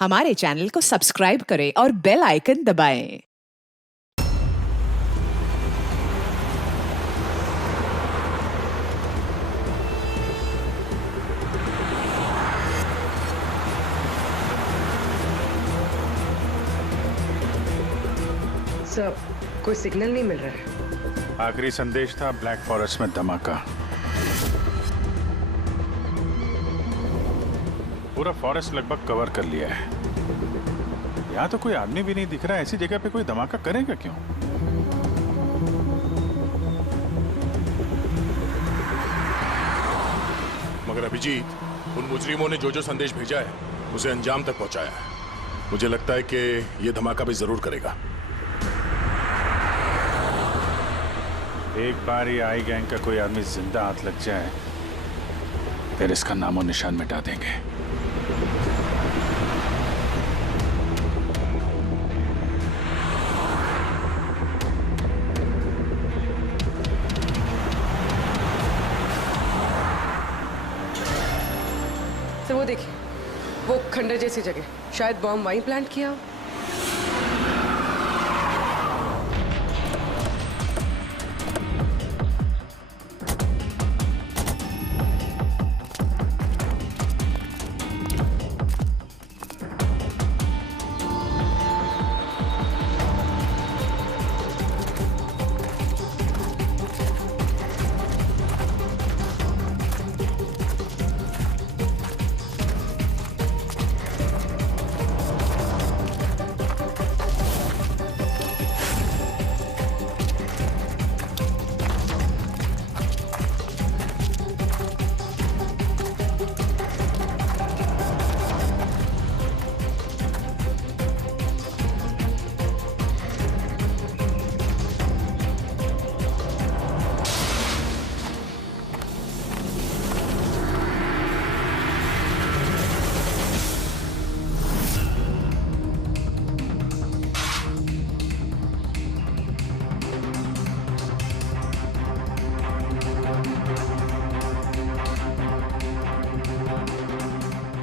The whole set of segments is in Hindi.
हमारे चैनल को सब्सक्राइब करें और बेल आइकन दबाएं। सर, कोई सिग्नल नहीं मिल रहा है। आखिरी संदेश था ब्लैक फॉरेस्ट में धमाका। पूरा फॉरेस्ट लगभग कवर कर लिया है। यहाँ तो कोई आदमी भी नहीं दिख रहा है। ऐसी जगह पे कोई धमाका करेगा क्यों? मगर अभिजीत, उन मुजरिमों ने जो जो संदेश भेजा है उसे अंजाम तक पहुंचाया है। मुझे लगता है कि यह धमाका भी जरूर करेगा। एक बार ये आई गैंग का कोई आदमी जिंदा हाथ लग जाए फिर इसका नामो निशान मिटा देंगे। सर, वो देखिए, वो खंडर जैसी जगह, शायद बॉम्ब वहीं प्लांट किया हो।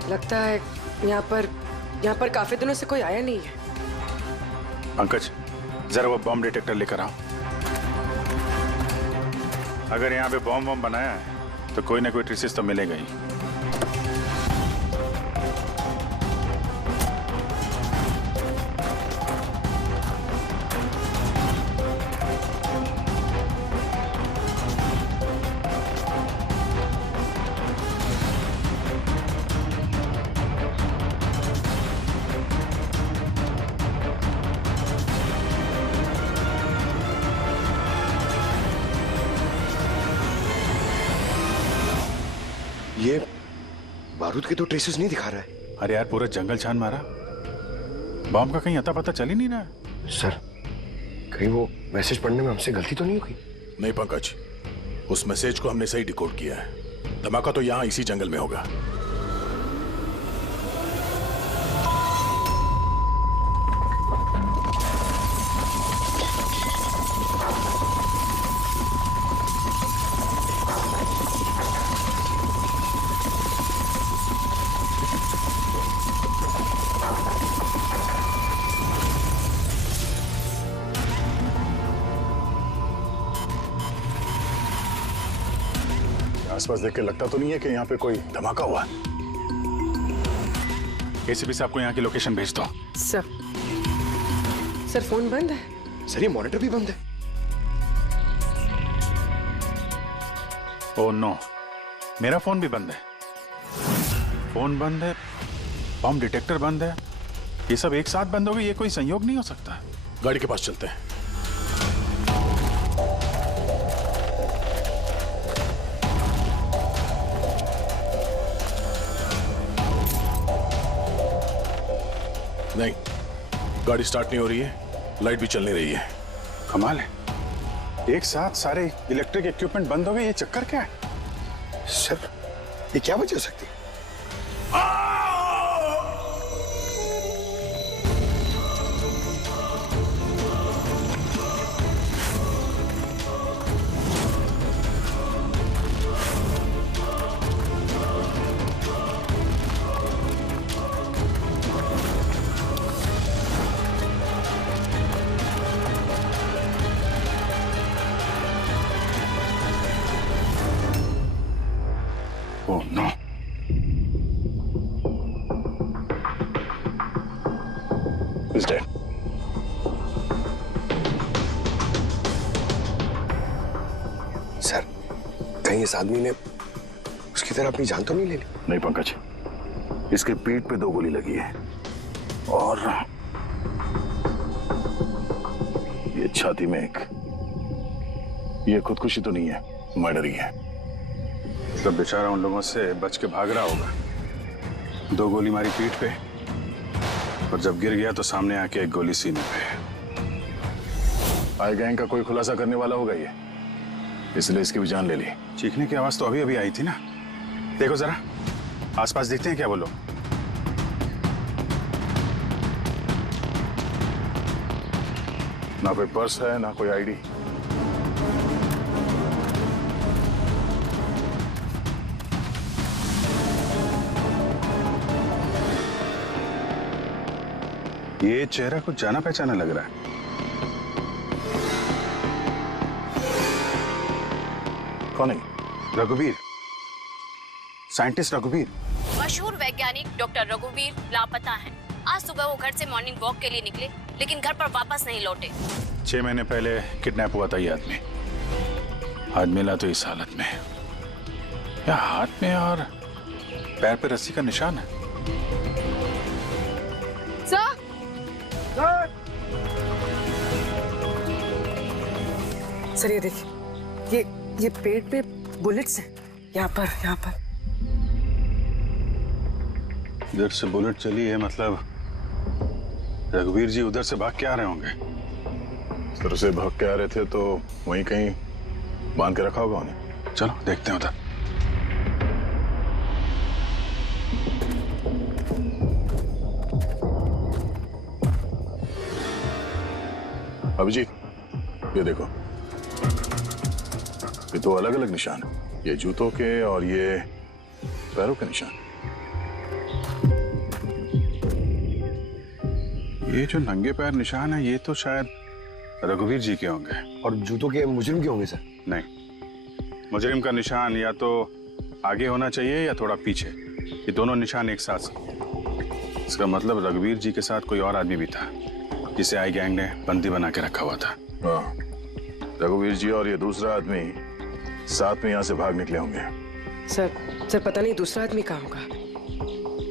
लगता है यहाँ पर काफी दिनों से कोई आया नहीं है। पंकज, जरा वो बॉम्ब डिटेक्टर लेकर आओ। अगर यहाँ पे बॉम्ब बनाया है तो कोई ना कोई ट्रेसेस तो मिलेगा ही। ये बारूद के तो ट्रेसेस नहीं दिखा रहा है। अरे यार, पूरा जंगल छान मारा, बॉम्ब का कहीं अता पता चल ही नहीं रहा है। सर, कहीं वो मैसेज पढ़ने में हमसे गलती तो नहीं हुई? नहीं पंकज, उस मैसेज को हमने सही डिकोड किया है। धमाका तो यहाँ इसी जंगल में होगा। आसपास देख के लगता तो नहीं है कि यहाँ पे कोई धमाका हुआ। एसीपी साहब को यहाँ की लोकेशन भेज दो। सर, फोन बंद है। सर, ये मॉनिटर भी बंद है। ओह नो, मेरा फोन भी बंद है। फोन बंद है, बॉम्ब डिटेक्टर बंद है। ये सब एक साथ बंद हो गए। ये कोई संयोग नहीं हो सकता। गाड़ी के पास चलते हैं। नहीं, गाड़ी स्टार्ट नहीं हो रही है, लाइट भी चल नहीं रही है। कमाल है, एक साथ सारे इलेक्ट्रिक इक्विपमेंट बंद हो गए। ये चक्कर क्या है? सर, ये क्या वजह हो सकती है? Oh no. He's dead. Sir, कहीं इस आदमी ने उसकी तरह अपनी जान तो नहीं ले ली? नहीं पंकज, इसके पीठ पे 2 गोली लगी है और ये छाती में एक। ये खुदकुशी तो नहीं है, मर्डर ही है। मतलब बेचारा उन लोगों से बच के भाग रहा होगा। 2 गोली मारी पीठ पे और जब गिर गया तो सामने आके 1 गोली सीने पे। आई गैंग का कोई खुलासा करने वाला होगा ये, इसलिए इसकी भी जान ले ली। चीखने की आवाज तो अभी अभी आई थी ना। देखो जरा आसपास देखते हैं क्या वो लोग। ना कोई पर्स है ना कोई आईडी। ये चेहरा कुछ जाना पहचाना लग रहा है। कौन है? रघुवीर, साइंटिस्ट रघुवीर। मशहूर वैज्ञानिक डॉक्टर रघुवीर लापता हैं। आज सुबह वो घर से मॉर्निंग वॉक के लिए निकले, लेकिन घर पर वापस नहीं लौटे। 6 महीने पहले किडनैप हुआ था ये आदमी। आज मिला तो इस हालत में। या हाथ में और पैर पे रस्सी का निशान है। सर ये देखिए, ये पेट पे बुलेट्स हैं। यहाँ पर। इधर से बुलेट चली है, मतलब रघुवीर जी उधर से भाग के आ रहे होंगे। सर से भाग के आ रहे थे तो वहीं कहीं बांध के रखा होगा उन्हें। चलो देखते हैं उधर। अभिजीत ये देखो, ये 2 अलग अलग निशान है। ये जूतों के और ये पैरों के निशान। ये जो नंगे पैर निशान है ये तो शायद रघुवीर जी के होंगे। और जूतों के मुजरिम के होंगे सर? नहीं, मुजरिम का निशान या तो आगे होना चाहिए या थोड़ा पीछे। ये दोनों निशान एक साथ। इसका मतलब रघुवीर जी के साथ कोई और आदमी भी था जिसे आई गैंग ने बंदी बना के रखा हुआ था। हाँ, रघुवीर जी और ये दूसरा आदमी साथ में यहाँ से भाग निकले होंगे। सर पता नहीं दूसरा आदमी कहाँ होगा।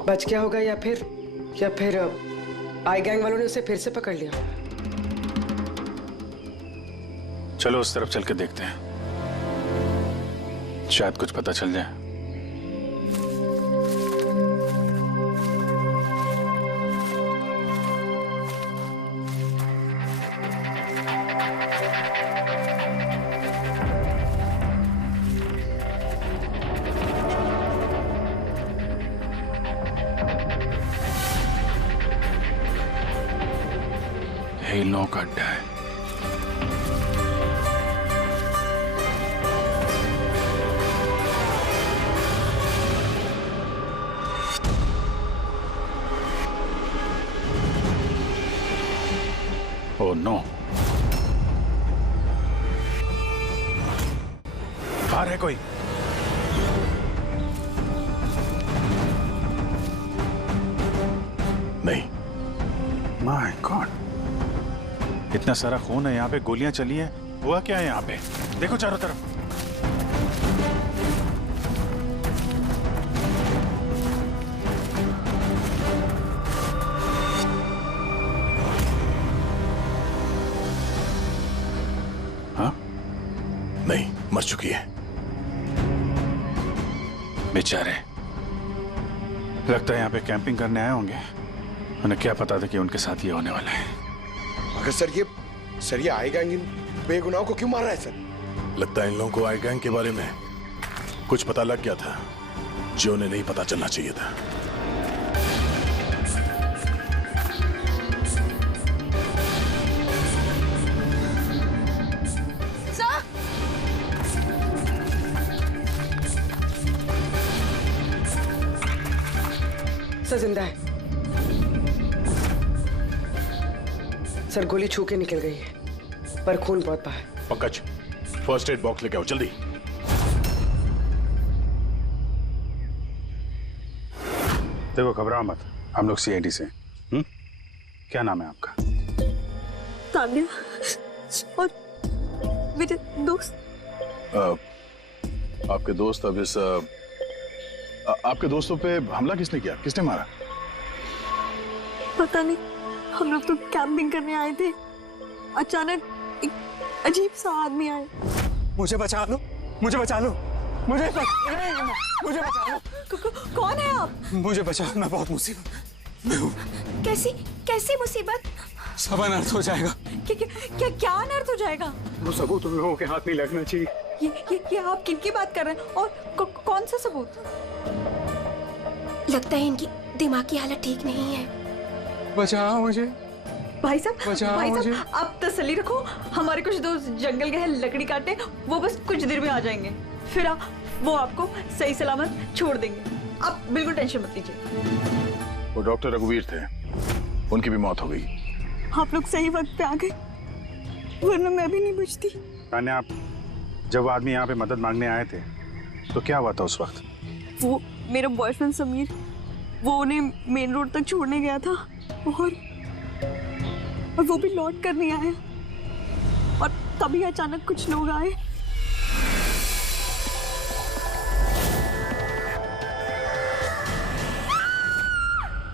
बच गया होगा या फिर आई गैंग वालों ने उसे फिर से पकड़ लिया। चलो उस तरफ चल के देखते हैं, शायद कुछ पता चल जाए। यही लो का अड्डा है। ओह नो, बाहर है कोई। नहीं। माय गॉड, इतना सारा खून है यहाँ पे, गोलियां चली हैं। हुआ क्या है यहाँ पे? देखो चारों तरफ। हाँ, नहीं, मर चुकी है। बेचारे, लगता है यहाँ पे कैंपिंग करने आए होंगे। उन्हें क्या पता था कि उनके साथ ये होने वाला है। मगर सर ये आई गैंग इन बेगुनाहों को क्यों मार रहा है सर? लगता है इन लोगों को आई गैंग के बारे में कुछ पता लग गया था जो उन्हें नहीं पता चलना चाहिए था। सर जिंदा है। सर गोली छू के निकल गई है, पर खून बहुत बहा है। पंकज, फर्स्ट एड बॉक्स लेके आओ जल्दी। देखो घबराओ मत, हम लोग सीआईडी से हैं। क्या नाम है आपका? तान्या और मेरे दोस्त। आपके दोस्त अब इस आपके दोस्तों पे हमला किसने किया, किसने मारा? पता नहीं, हम लोग तो कैंपिंग करने आए थे, अचानक एक अजीब सा आदमी आया। मुझे बचा लो, मुझे बचा लो, मुझे बचा लो। कौन है आप? मुझे बचाओ, मैं बहुत मुसीबत में हूँ। कैसी मुसीबत? सब अनर्थ हो जाएगा। क्या अनर्थ हो जाएगा? वो सबूत उन लोगों के हाथ नहीं लगना चाहिए। ये आप किनकी बात कर रहे हैं और कौन सा सबूत? लगता है इनकी दिमागी हालत ठीक नहीं है। बचाओ मुझे। भाई बचाओ साहब आप तसल्ली रखो, हमारे कुछ दोस्त जंगल गए हैं लकड़ी काटने, वो बस कुछ देर में आ जाएंगे, फिर वो आपको सही सलामत छोड़ देंगे, आप बिल्कुल टेंशन मत लीजिए। वो डॉक्टर रघुवीर थे, उनकी भी मौत हो गई। आप लोग सही वक्त पे आ गए, वरना मैं भी नहीं बचती। तान्या, आप जब वो आदमी यहाँ पे मदद मांगने आए थे तो क्या हुआ था उस वक्त? वो मेरा बॉयफ्रेंड समीर, वो उन्हें मेन रोड तक छोड़ने गया था और वो भी लौट कर नहीं आया, और तभी अचानक कुछ लोग आए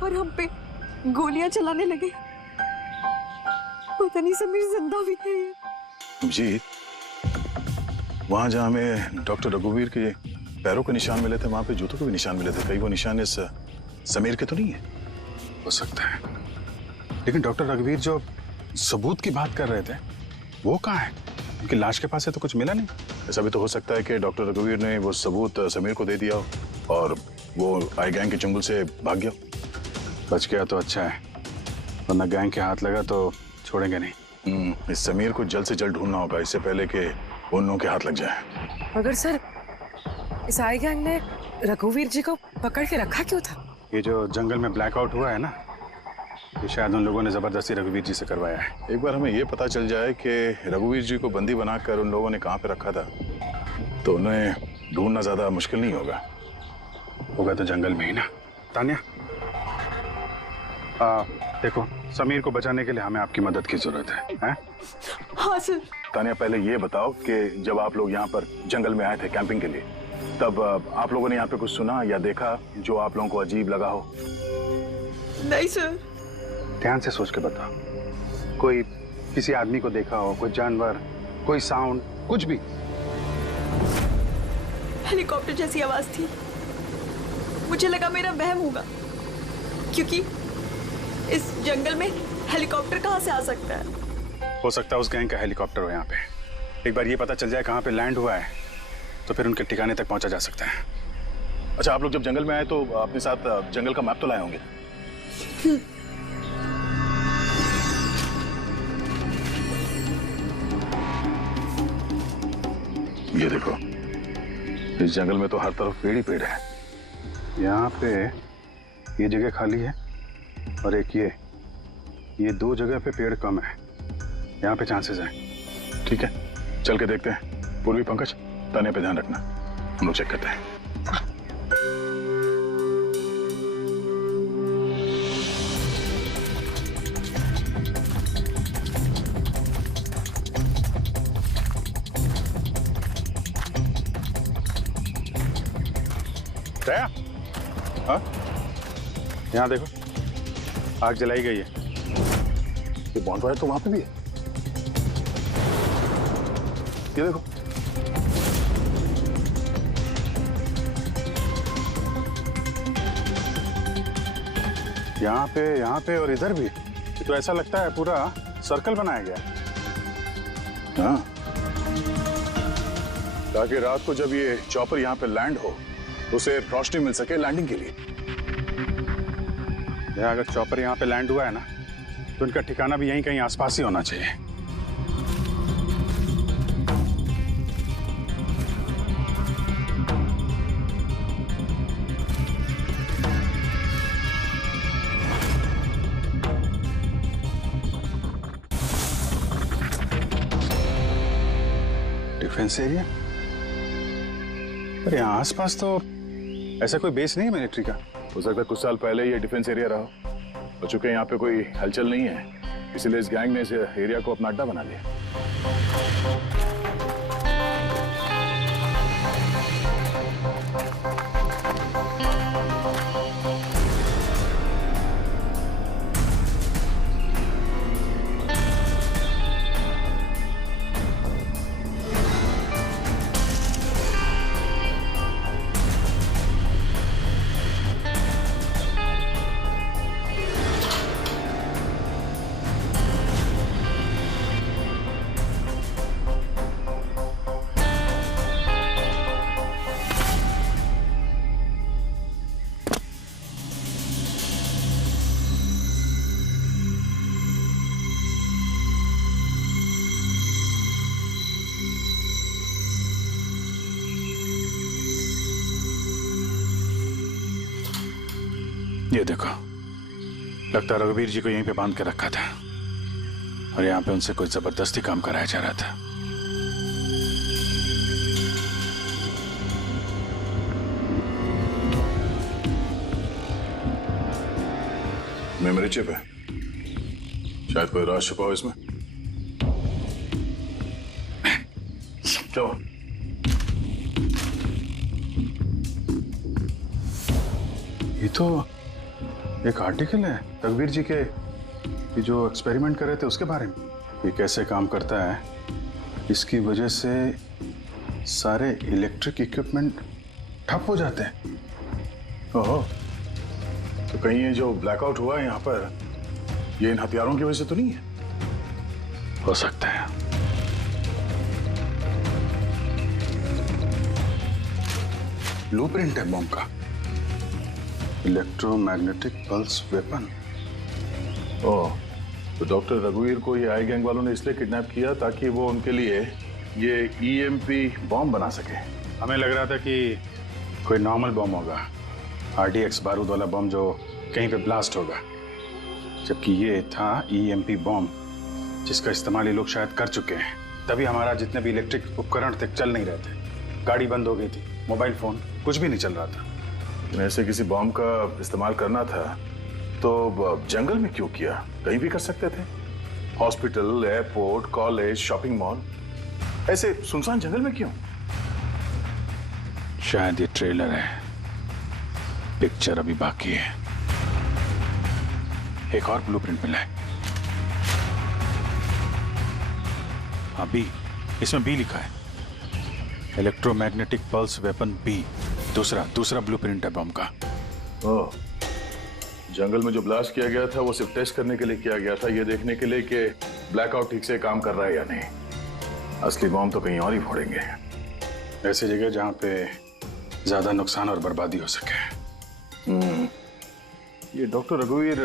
और हम पे गोलियां चलाने लगे। पता नहीं समीर जिंदा भी है। जी, वहां जहां हमें डॉक्टर रघुवीर के पैरों के निशान मिले थे, वहां पे जूतों के भी निशान मिले थे। कहीं वो निशान इस समीर के तो नहीं है? हो सकता है, लेकिन डॉक्टर रघुवीर जो सबूत की बात कर रहे थे वो कहाँ है? उनकी लाश के पास से तो कुछ मिला नहीं। ऐसा भी तो हो सकता है कि डॉक्टर रघुवीर ने वो सबूत समीर को दे दिया हो और वो आई गैंग के चंगुल से भाग गया। बच गया तो अच्छा है, वरना गैंग के हाथ लगा तो छोड़ेंगे नहीं। इस समीर को जल्द से जल्द ढूंढना होगा, इससे पहले कि उन लोगों के हाथ लग जाए। मगर सर, इस आई गैंग ने रघुवीर जी को पकड़ के रखा क्यों था? ये जो जंगल में ब्लैकआउट हुआ है ना, ये शायद उन लोगों ने जबरदस्ती रघुवीर जी से करवाया है। एक बार हमें ये पता चल जाए कि रघुवीर जी को बंदी बनाकर उन लोगों ने कहाँ पे रखा था, तो उन्हें ढूंढना ज्यादा मुश्किल नहीं होगा। होगा तो जंगल में ही ना। तान्या, देखो, समीर को बचाने के लिए हमें आपकी मदद की जरूरत है? हाँ सर। तान्या, पहले ये बताओ कि जब आप लोग यहाँ पर जंगल में आए थे कैंपिंग के लिए, तब आप लोगों ने यहाँ पे कुछ सुना या देखा जो आप लोगों को अजीब लगा हो? नहीं सर। ध्यान से सोच के बताओ। कोई किसी आदमी को देखा हो, कोई जानवर, कोई साउंड, कुछ भी? हेलीकॉप्टर जैसी आवाज थी, मुझे लगा मेरा वहम होगा, क्योंकि इस जंगल में हेलीकॉप्टर कहाँ से आ सकता है? हो सकता है उस गैंग का हेलीकॉप्टर हो यहाँ पे। एक बार ये पता चल जाए कहाँ पे लैंड हुआ है तो फिर उनके ठिकाने तक पहुंचा जा सकता है। अच्छा, आप लोग जब जंगल में आए तो अपने साथ जंगल का मैप तो लाए होंगे? ये देखो, इस जंगल में तो हर तरफ पेड़ ही पेड़ है। यहाँ पे ये जगह खाली है और एक ये दो जगह पे पेड़ कम है, यहाँ पे चांसेस हैं। ठीक है, चल के देखते हैं। पूर्वी, पंकज, तान्या पे ध्यान रखना, हम लोग चेक करते हैं। दया, हाँ, यहाँ देखो, आग जलाई गई है। ये बॉन्डफायर तो वहां पे भी है। ये देखो, यहाँ पे और इधर भी। तो ऐसा लगता है पूरा सर्कल बनाया गया है। हाँ, ताकि रात को जब ये चॉपर यहाँ पे लैंड हो उसे रोशनी मिल सके लैंडिंग के लिए। अगर चॉपर यहाँ पे लैंड हुआ है ना, तो उनका ठिकाना भी यहीं कहीं आसपास ही होना चाहिए। Defence area? पर यहाँ आसपास तो ऐसा कोई बेस नहीं है मिलिट्री का। हो सकता है कुछ साल पहले ये डिफेंस एरिया रहा हो, और चूंकि यहाँ पे कोई हलचल नहीं है इसलिए इस गैंग ने इस एरिया को अपना अड्डा बना लिया। ये देखो, लगता है रघुवीर जी को यहीं पे बांध के रखा था और यहाँ पे उनसे कोई जबरदस्ती काम कराया जा रहा था। मेमोरी चिप है, शायद कोई राज छुपा हो इसमें। समझो, ये तो एक आर्टिकल है रघुवीर जी के, ये जो एक्सपेरिमेंट कर रहे थे उसके बारे में। ये कैसे काम करता है, इसकी वजह से सारे इलेक्ट्रिक इक्विपमेंट ठप हो जाते हैं। ओहो, तो कहीं ये जो ब्लैकआउट हुआ है यहाँ पर, ये इन हथियारों की वजह से तो नहीं है? हो सकता है। ब्लूप्रिंट है बॉम्ब का, इलेक्ट्रोमैग्नेटिक पल्स वेपन। ओह, तो डॉक्टर रघुवीर को ये आई गैंग वालों ने इसलिए किडनैप किया ताकि वो उनके लिए ये ईएमपी बॉम्ब बना सके। हमें लग रहा था कि कोई नॉर्मल बॉम्ब होगा, आरडीएक्स बारूद वाला बॉम्ब जो कहीं पे ब्लास्ट होगा, जबकि ये था ईएमपी बॉम्ब जिसका इस्तेमाल ये लोग शायद कर चुके हैं। तभी हमारा जितने भी इलेक्ट्रिक उपकरण थे चल नहीं रहे थे, गाड़ी बंद हो गई थी, मोबाइल फोन कुछ भी नहीं चल रहा था। ऐसे किसी बॉम्ब का इस्तेमाल करना था तो जंगल में क्यों किया? कहीं भी कर सकते थे, hospital, airport, college, shopping mall, ऐसे सुनसान जंगल में क्यों? शायद ये ट्रेलर है, पिक्चर अभी बाकी है। एक और ब्लूप्रिंट मिला है, हाँ बी, इसमें बी लिखा है, इलेक्ट्रोमैग्नेटिक पल्स वेपन बी। दूसरा ब्लूप्रिंट है बम का। ओह, जंगल में जो ब्लास्ट किया गया था वो सिर्फ टेस्ट करने के लिए किया गया था, ये देखने के लिए कि ब्लैकआउट ठीक से काम कर रहा है या नहीं। असली बम तो कहीं और ही फोड़ेंगे, ऐसी जगह जहां पे ज्यादा नुकसान और बर्बादी हो सके। ये डॉक्टर रघुवीर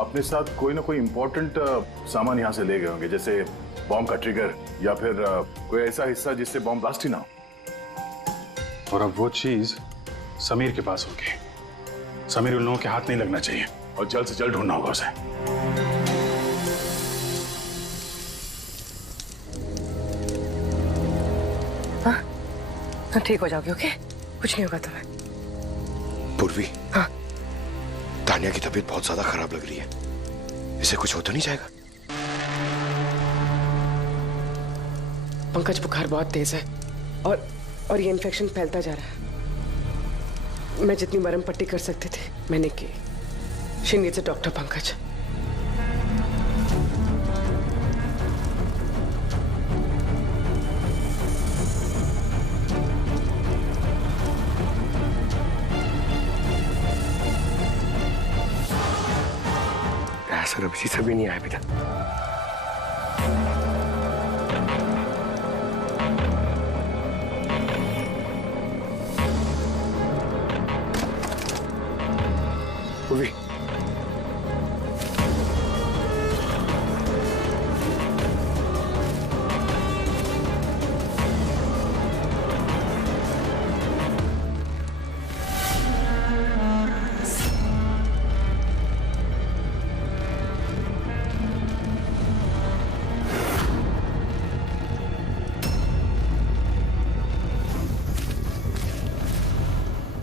अपने साथ कोई ना कोई इंपॉर्टेंट सामान यहाँ से ले गए होंगे, जैसे बॉम्ब का ट्रिगर या फिर कोई ऐसा हिस्सा जिससे बॉम्ब ब्लास्ट ही ना हो। और अब वो चीज समीर के पास होगी। समीर उन लोगों के हाथ नहीं लगना चाहिए और जल्द से जल्द ढूंढना होगा उसे। हाँ, ठीक हो जाओगे, ओके? कुछ नहीं होगा तुम्हें। पूर्वी, हाँ, तानिया की तबीयत बहुत ज्यादा खराब लग रही है, इसे कुछ हो तो नहीं जाएगा? पंकज, बुखार बहुत तेज है और ये इन्फेक्शन फैलता जा रहा है। मैं जितनी मरहम पट्टी कर सकती थी मैंने की। She needs a doctor, Pankaj. ऐसा अभी से भी नहीं आया बेटा। पूर्वी,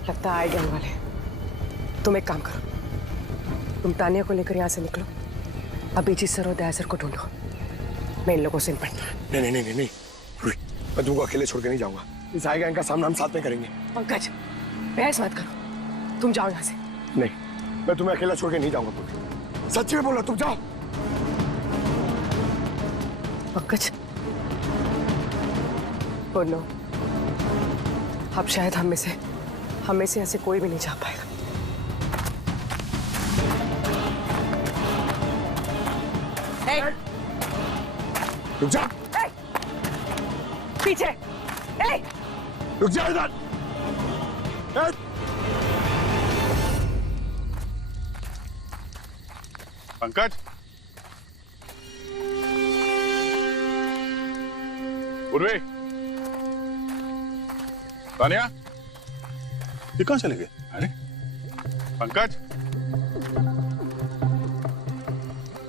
लगता है आई गैंग वाले। तुम एक काम करो, तुम तानिया को लेकर यहाँ से निकलो, अभिजीत सर और दया सर को ढूंढो, मैं इन लोगों से निपटना। नहीं, मैं तुमको अकेले छोड़ के नहीं जाऊंगा। इस आएगा इनका सामना हम साथ में करेंगे। पंकज, बहस मत करो, तुम जाओ यहाँ से। नहीं, मैं तुम्हें अकेला छोड़ के नहीं जाऊंगा पूरी। सच में बोलो, तुम जाओ। पंकज, बोलो, अब शायद हम में से ऐसे कोई भी नहीं जा पाएगा। रुक जा। पीछे। रुक जा इधर। पंकज, उर्वे, तानिया, ये कहाँ चले गए? अरे पंकज,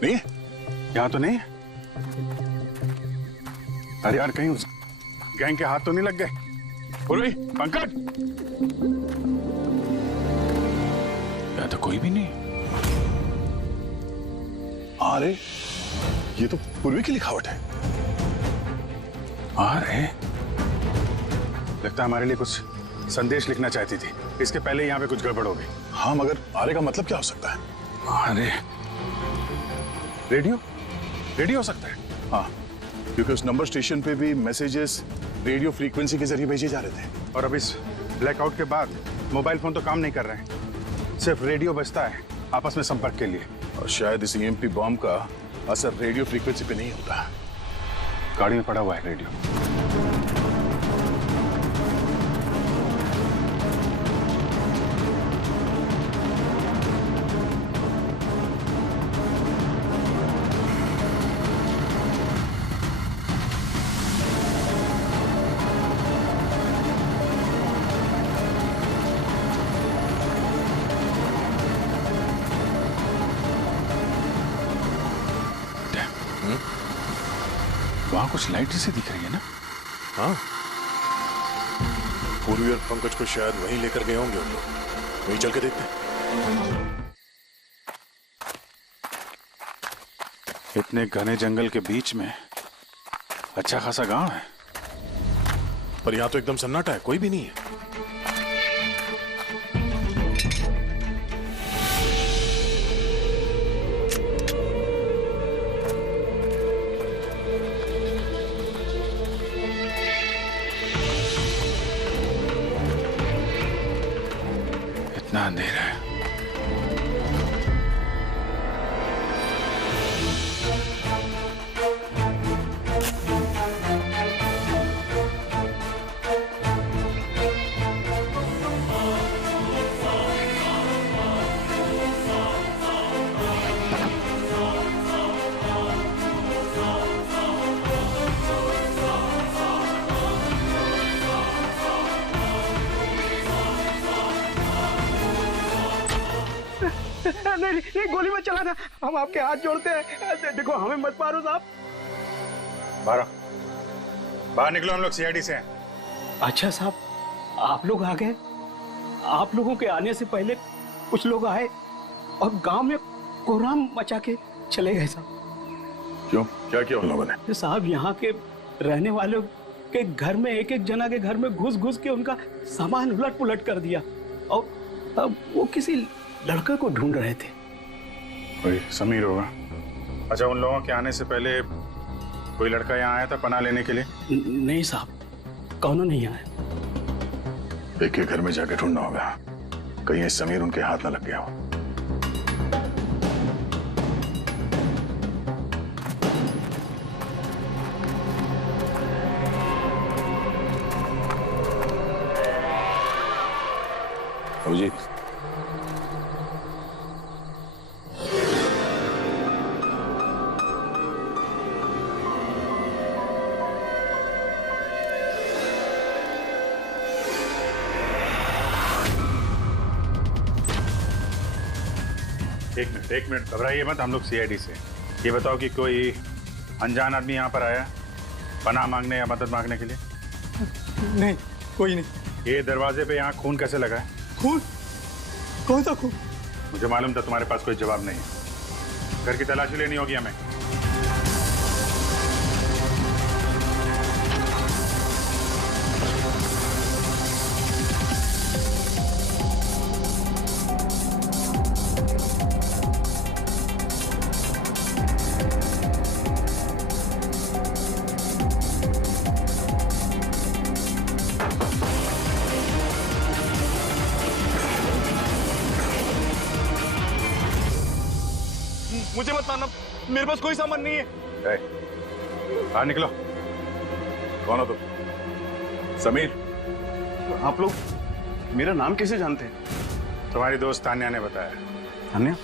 नहीं है, यहाँ तो नहीं है। अरे यार, कहीं उस गैंग के हाथ तो नहीं लग गए? उर्वे, पंकज, यहाँ तो कोई भी नहीं। अरे ये तो पूर्वी की लिखावट है। अरे लगता है हमारे लिए कुछ संदेश लिखना चाहती थी, इसके पहले यहाँ पे कुछ गड़बड़ हो गई। हाँ, मगर आरे का मतलब क्या हो सकता है? अरे रेडियो हो सकता है। हाँ, क्योंकि उस नंबर स्टेशन पे भी मैसेजेस रेडियो फ्रीक्वेंसी के जरिए भेजे जा रहे थे। और अब इस ब्लैकआउट के बाद मोबाइल फोन तो काम नहीं कर रहे हैं, सिर्फ रेडियो बजता है आपस में संपर्क के लिए। और शायद इस ईएमपी बॉम्ब का असर रेडियो फ्रीक्वेंसी पे नहीं होता। गाड़ी में पड़ा हुआ है रेडियो। वहां कुछ लाइट जैसी दिख रही है ना? हाँ, पूर्वी और पंकज को शायद वहीं लेकर गए होंगे उन लोग। वहीं चल के देखते हैं। इतने घने जंगल के बीच में अच्छा खासा गांव है, पर यहाँ तो एकदम सन्नाटा है, कोई भी नहीं है। इतना अंधेरा है। नहीं, गोली मत चलाना, हम आपके हाथ जोड़ते हैं। देखो, हमें मत मारो साहब। बाहर निकलो, हम लोग सीआईडी से हैं। अच्छा साहब, आप लोग आ गए। आप लोगों के आने से पहले कुछ लोग आए और गांव में कोहराम मचा के चले गए साहब। क्यों, क्या किया उन लोगों ने? साहब, यहाँ के रहने वालों के घर में एक जना के घर में घुस घुस के उनका सामान उलट पुलट कर दिया, और अब वो किसी लड़के को ढूंढ रहे थे। कोई समीर होगा। अच्छा, उन लोगों के आने से पहले कोई लड़का यहाँ आया था पनाह लेने के लिए? नहीं साहब, कौनो नहीं आया। एक के घर में जाके ढूंढना होगा, कहीं समीर उनके हाथ न लग गया हो। अभिजीत, एक मिनट घबराइए मत, हम लोग सीआईडी से। ये बताओ कि कोई अनजान आदमी यहाँ पर आया पनाह मांगने या मदद मांगने के लिए? नहीं, कोई नहीं। ये दरवाजे पे यहाँ खून कैसे लगा है? खून? कौन सा खून? मुझे मालूम था तुम्हारे पास कोई जवाब नहीं है। घर की तलाशी लेनी होगी हमें। मुझे मत मारना, मेरे पास कोई सामान नहीं है। बाहर निकलो। कौन हो तुम? समीर? आप लोग मेरा नाम कैसे जानते हैं? तुम्हारी दोस्त तान्या ने बताया। तान्या?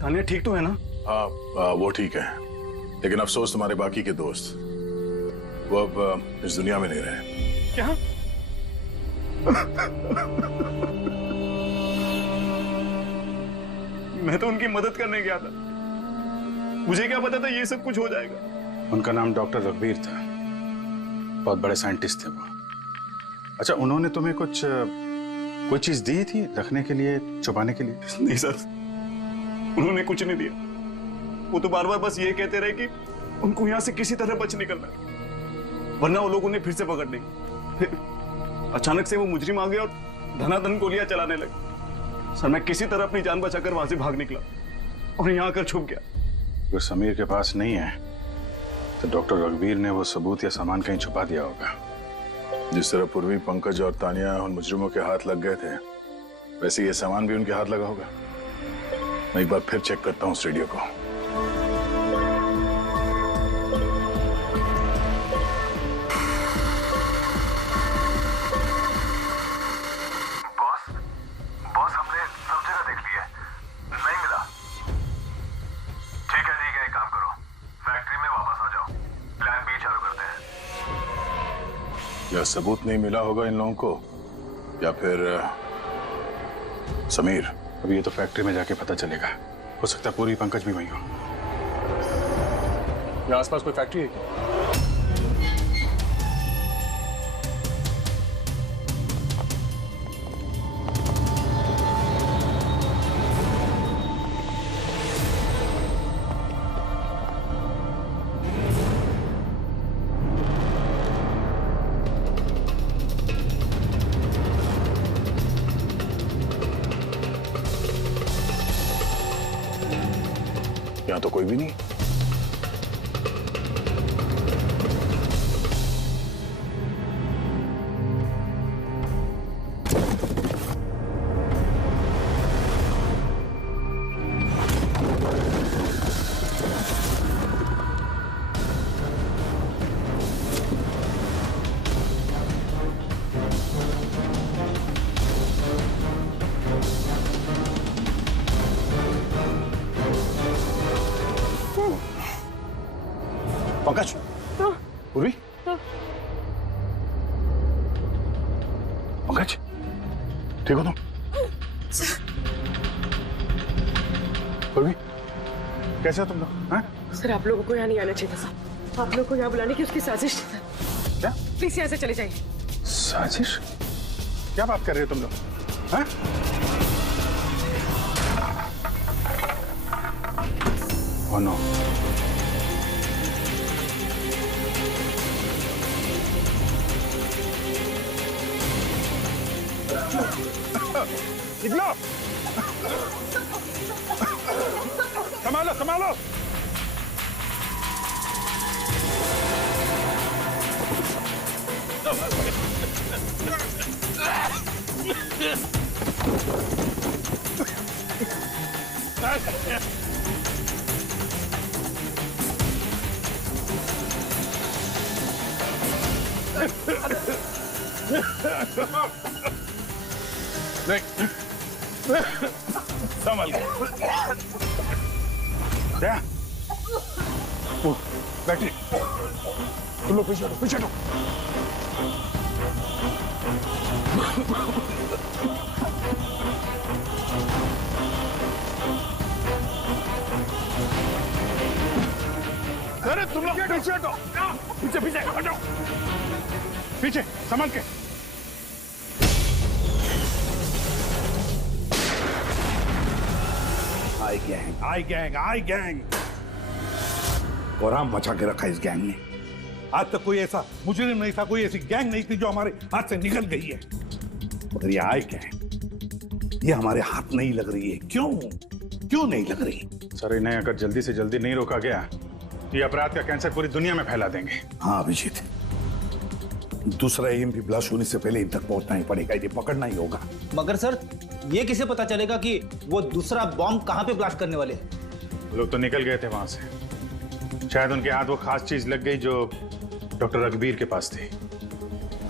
तान्या ठीक तो है ना? हाँ वो ठीक है, लेकिन अफसोस तुम्हारे बाकी के दोस्त वो अब इस दुनिया में नहीं रहे। क्या? मैं तो उनकी मदद करने गया था, मुझे क्या पता था ये सब कुछ हो जाएगा। उनका नाम डॉक्टर रघुवीर था, बहुत बड़े साइंटिस्ट थे वो। अच्छा, उन्होंने तुम्हें कुछ कोई चीज दी थी रखने के लिए, छुपाने के लिए? नहीं सर, उन्होंने कुछ नहीं दिया। वो तो बार बार बस ये कहते रहे कि उनको यहाँ से किसी तरह बच निकलना है, वरना वो लोग उन्हें फिर से पकड़ लेंगे। फिर अचानक से वो मुजरिम आ गए और धनाधन गोलियां चलाने लगे। सर मैं किसी तरह अपनी जान बचाकर वहां से भाग निकला और यहाँ आकर छुप गया। अगर समीर के पास नहीं है तो डॉक्टर रघुवीर ने वो सबूत या सामान कहीं छुपा दिया होगा। जिस तरह पूर्वी, पंकज और तानिया उन मुजरिमों के हाथ लग गए थे, वैसे ये सामान भी उनके हाथ लगा होगा। मैं एक बार फिर चेक करता हूँ उस रेडियो को। बॉस हमने सब जगह देख ली है, नहीं मिला। ठीक है, एक काम करो, फैक्ट्री में वापस आ जाओ, प्लान बी चालू करते हैं। या सबूत नहीं मिला होगा इन लोगों को, या फिर समीर। अब ये तो फैक्ट्री में जाके पता चलेगा। हो सकता है पूरी, पंकज भी वहीं हो। यहाँ आसपास कोई फैक्ट्री है क्या? यहाँ तो कोई भी नहीं। पंकज, पूर्वी, पंकज, ठीक हो तुम? पूर्वी, कैसे हो तुम लोग? हाँ? सर आप लोगों को यहाँ नहीं आना चाहिए था। आप लोगों को यहाँ बुलाने की उसकी साजिश थी सर। क्या? प्लीज यहाँ से चले जाइए। साजिश? क्या बात कर रहे हो तुम लोग? हाँ? Oh no. निकलो! संभालो, संभालो! संभल गया। वो बैठिए, तुम लोग पीछे हटो, पीछे हटो। अरे तुम लोग पीछे हटो, पीछे पीछे हटो, पीछे संभल के। आई गैंग कोहराम मचा के रखा इस गैंग ने। आज तक कोई ऐसा मुजरिम नहीं था, कोई ऐसी गैंग नहीं थी जो हमारे हाथ से निकल गई है। मगर ये आई गैंग, ये हमारे हाथ नहीं लग रही है। क्यों नहीं लग रही? सर, इन्हें अगर जल्दी से जल्दी नहीं रोका गया तो ये अपराध का कैंसर पूरी दुनिया में फैला देंगे। हाँ अभिजीत, दूसरा EMP ब्लास्ट होने से पहले इन तक पहुंचना ही पड़ेगा, इन्हें पकड़ना ही होगा। मगर सर, ये किसे पता चलेगा कि वो दूसरा बॉम्ब कहाँ पे ब्लास्ट करने वाले हैं? लोग तो निकल गए थे वहां से, शायद उनके हाथ वो खास चीज लग गई जो डॉक्टर रघुवीर के पास थी।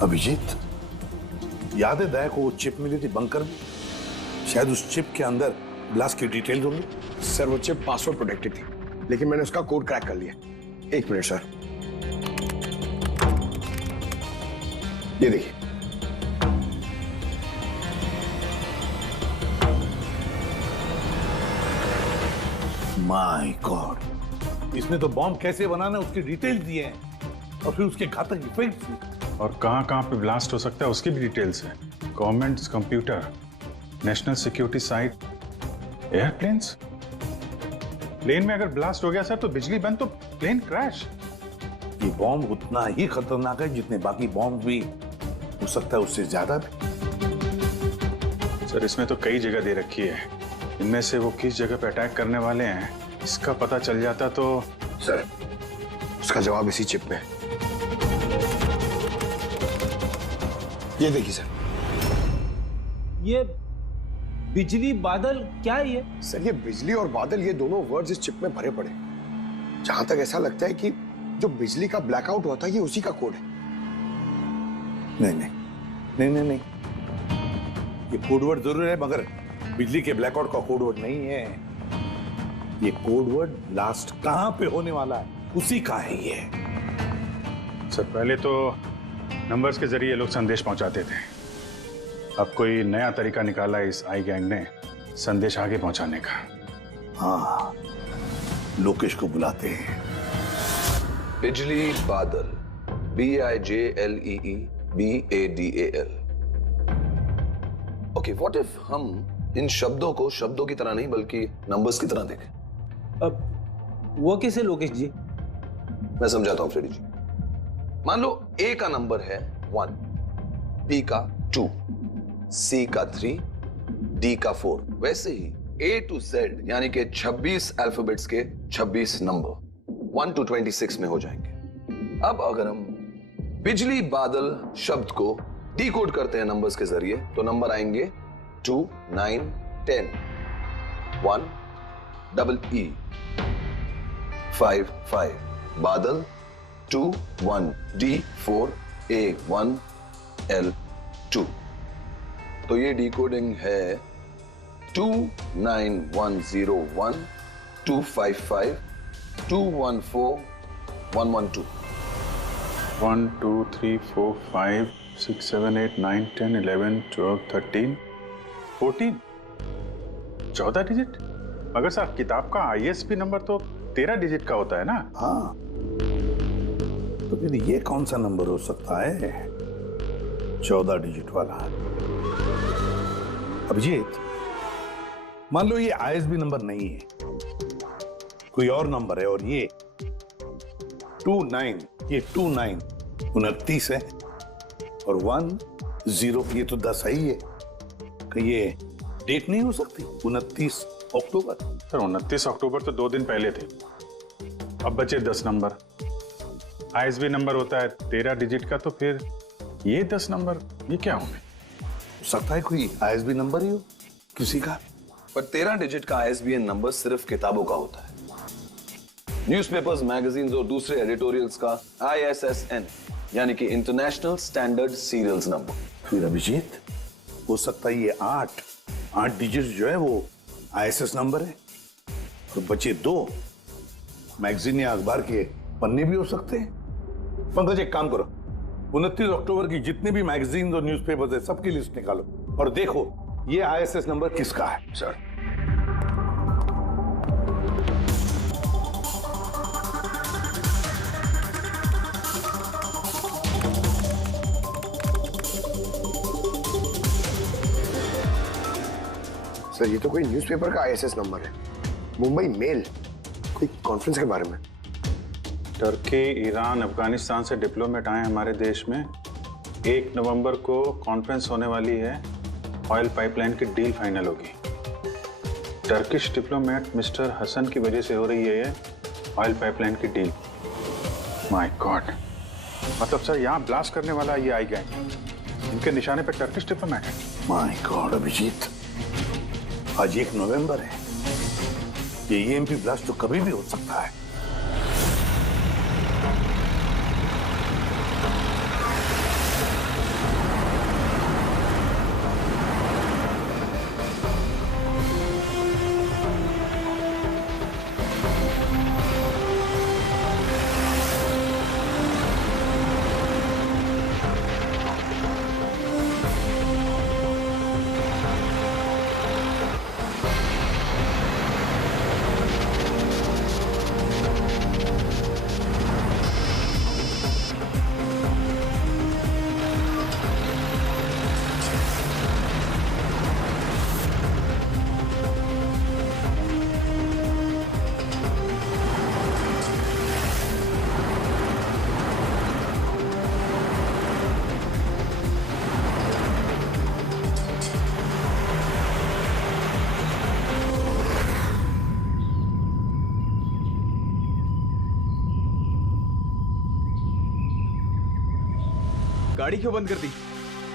अभिजीत, याद है दया को वो चिप मिली थी बंकर में? शायद उस चिप के अंदर ब्लास्ट की डिटेल्स होंगी। सर वो चिप पासवर्ड प्रोटेक्टेड थी, लेकिन मैंने उसका कोड क्रैक कर लिया। एक मिनट सर, ये देखिए। माय गॉड, इसने तो बॉम्ब कैसे बनाना है उसकी डिटेल्स दिए हैं और फिर उसके घातक इफेक्ट्स भी। और कहां पे ब्लास्ट हो सकता है उसकी भी डिटेल्स है। Government computer, national security site, airplanes. Plane में अगर ब्लास्ट हो गया सर तो बिजली बंद तो प्लेन क्रैश। ये बॉम्ब उतना ही खतरनाक है जितने बाकी बॉम्ब भी हो सकता है, उससे ज्यादा भी। सर, इसमें तो कई जगह दे रखी है, इनमें से वो किस जगह पे अटैक करने वाले हैं इसका पता चल जाता तो। सर, उसका जवाब इसी चिप में है। ये देखिए सर, ये बिजली बादल क्या है ये? सर ये बिजली और बादल, ये दोनों वर्ड्स इस चिप में भरे पड़े। जहां तक ऐसा लगता है कि जो बिजली का ब्लैकआउट हुआ था ये उसी का कोड है। नहीं, ये कोडवर्ड जरूर है मगर बिजली के ब्लैकआउट का कोडवर्ड नहीं है। ये कोडवर्ड ब्लास्ट कहां पे होने वाला है उसी का है ये। सर, पहले तो नंबर्स के जरिए लोग संदेश पहुंचाते थे, अब कोई नया तरीका निकाला है इस आई गैंग ने संदेश आगे पहुंचाने का। हाँ, लोकेश को बुलाते हैं। बिजली बादल, BIJLEEBADAL। ओके, व्हाट इफ हम इन शब्दों को शब्दों की तरह नहीं बल्कि नंबर्स की तरह देखें? अब वो कैसे लोकेश जी? मैं समझाता हूं फ्रेडी जी। मान लो A का नंबर है 1, B का 2, C का 3, D का 4। वैसे ही A to Z यानी कि 26 अल्फाबेट्स के 26 नंबर 1 to 26 में हो जाएंगे। अब अगर हम बिजली बादल शब्द को डिकोड करते हैं नंबर्स के जरिए तो नंबर आएंगे 2, 9, 10, 1, EE, 5, 5, बादल 2, 1, D, 4, A, 1, L, 2। तो ये डिकोडिंग है 29101 255 214 112। 1 2 3 4 5 6 7 8 9 10 11 12 13 14 14 डिजिट। मगर साहब, किताब का ISB नंबर तो 13 डिजिट का होता है ना? हाँ, तो फिर ये कौन सा नंबर हो सकता है 14 डिजिट वाला? अभिजीत, मान लो ये ISB नंबर नहीं है, कोई और नंबर है और ये 29, ये 29 29 है और 10 ये तो 10 ही है। कि ये डेट नहीं हो सकती 29 अक्टूबर? सर, 29 अक्टूबर तो 2 दिन पहले थे, अब बचे 10 नंबर। ISB नंबर होता है 13 डिजिट का, तो फिर ये 10 नंबर ये क्या होंगे? हो सकता है कोई ISB नंबर ही हो किसी का। पर 13 डिजिट का ISBN नंबर सिर्फ किताबों का होता है। न्यूज़पेपर्स, मैगजीन्स और दूसरे एडिटोरियल्स का ISSN यानी कि इंटरनेशनल स्टैंडर्ड सीरियल्स नंबर। फिर अभिजीत, हो सकता है ये 8 डिजिट जो है वो ISS नंबर है और बचे 2 मैगजीन या अखबार के पन्ने भी हो सकते हैं। पंकज, एक काम करो, 29 अक्टूबर की जितने भी मैगजीन और न्यूज़पेपर्स है सबकी लिस्ट निकालो और देखो ये ISS नंबर किसका है। सर, सर ये तो कोई न्यूज़पेपर का आईएसएस नंबर है। मुंबई मेल, कोई कॉन्फ्रेंस के बारे में। टर्की, ईरान, अफगानिस्तान से डिप्लोमेट आए हमारे देश में। 1 नवंबर को कॉन्फ्रेंस होने वाली है, ऑयल पाइपलाइन की डील फाइनल होगी। टर्किश डिप्लोमेट मिस्टर हसन की वजह से हो रही है ये ऑयल पाइपलाइन की डील। माय गॉड, मतलब सर यहाँ ब्लास्ट करने वाला ये आई गैंग, इनके निशाने पे टर्किश डिप्लोमेट है। माय गॉड अभिजीत, आज 1 नवंबर है। ये ईएमपी ब्लास्ट तो कभी भी हो सकता है। गाड़ी क्यों बंद कर दी?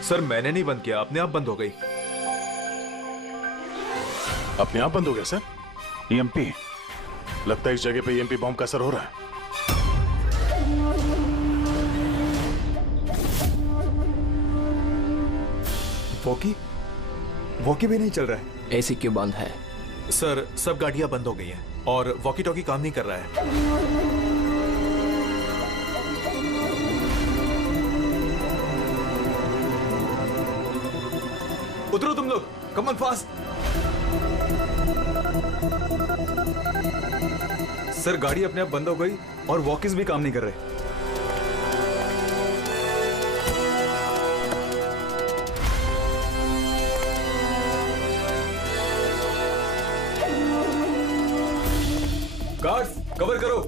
सर मैंने नहीं बंद किया, अपने आप बंद हो गई। अपने आप बंद हो गया सर? ईएमपी लगता है इस जगह पे ईएमपी बॉम्ब का असर हो रहा है। वॉकी भी नहीं चल रहा है। एसी क्यों बंद है? सर सब गाड़ियां बंद हो गई हैं और वॉकी टॉकी काम नहीं कर रहा है। उतरो तुम लोग, कम ऑन फास्ट। सर गाड़ी अपने आप बंद हो गई और वॉकिस भी काम नहीं कर रहे। गार्ड्स कवर करो।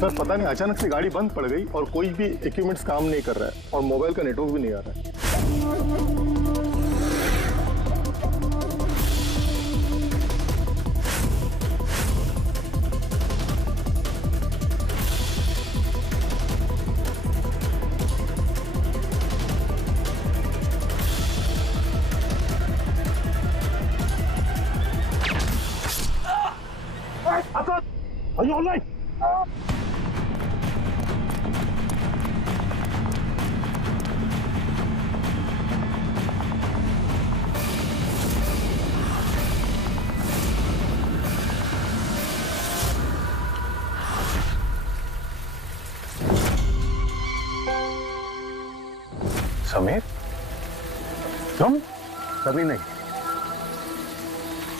सर पता नहीं अचानक से गाड़ी बंद पड़ गई और कोई भी इक्विपमेंट्स काम नहीं कर रहा है और मोबाइल का नेटवर्क भी नहीं आ रहा है। Are you all right? Sameer, तुम? कभी नहीं।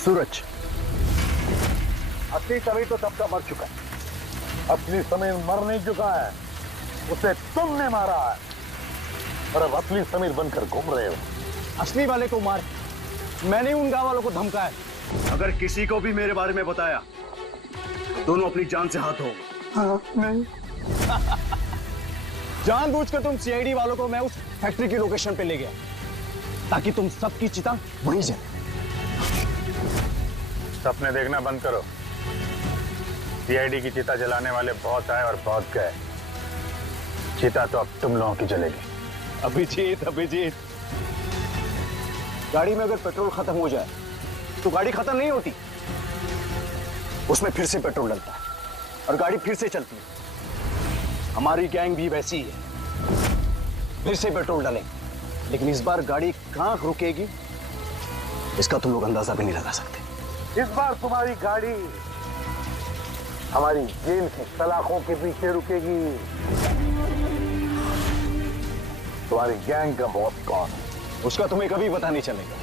सूरज, असली समीर तो तब का मर चुका है। असली समीर मर नहीं चुका है, उसे तुमने मारा है और अब असली समीर बनकर घूम रहे हो। असली वाले को मार, मैंने उन गांव वालों को धमकाया। अगर किसी को भी मेरे बारे में बताया दोनों अपनी जान से हाथ धो। नहीं। जानबूझकर तुम सीआईडी वालों को मैं उस फैक्ट्री की लोकेशन पे ले गया ताकि तुम सबकी चिता वहीं जले। सपने देखना बंद करो। सीआईडी की चिता जलाने वाले बहुत आए और बहुत गए। चिता तो अब तुम लोगों की जलेगी। अभिजीत, गाड़ी में अगर पेट्रोल खत्म हो जाए तो गाड़ी खत्म नहीं होती, उसमें फिर से पेट्रोल डलता है और गाड़ी फिर से चलती है। हमारी गैंग भी वैसी ही है, फिर से पेट्रोल डालें, लेकिन इस बार गाड़ी कहां रुकेगी इसका तुम लोग अंदाजा भी नहीं लगा सकते। इस बार तुम्हारी गाड़ी हमारी जेल की सलाखों के पीछे रुकेगी। तुम्हारी गैंग का बॉस कौन है उसका तुम्हें कभी पता नहीं चलेगा।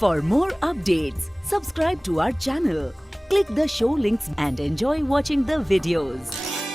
For more updates, subscribe to our channel, click the show links and enjoy watching the videos.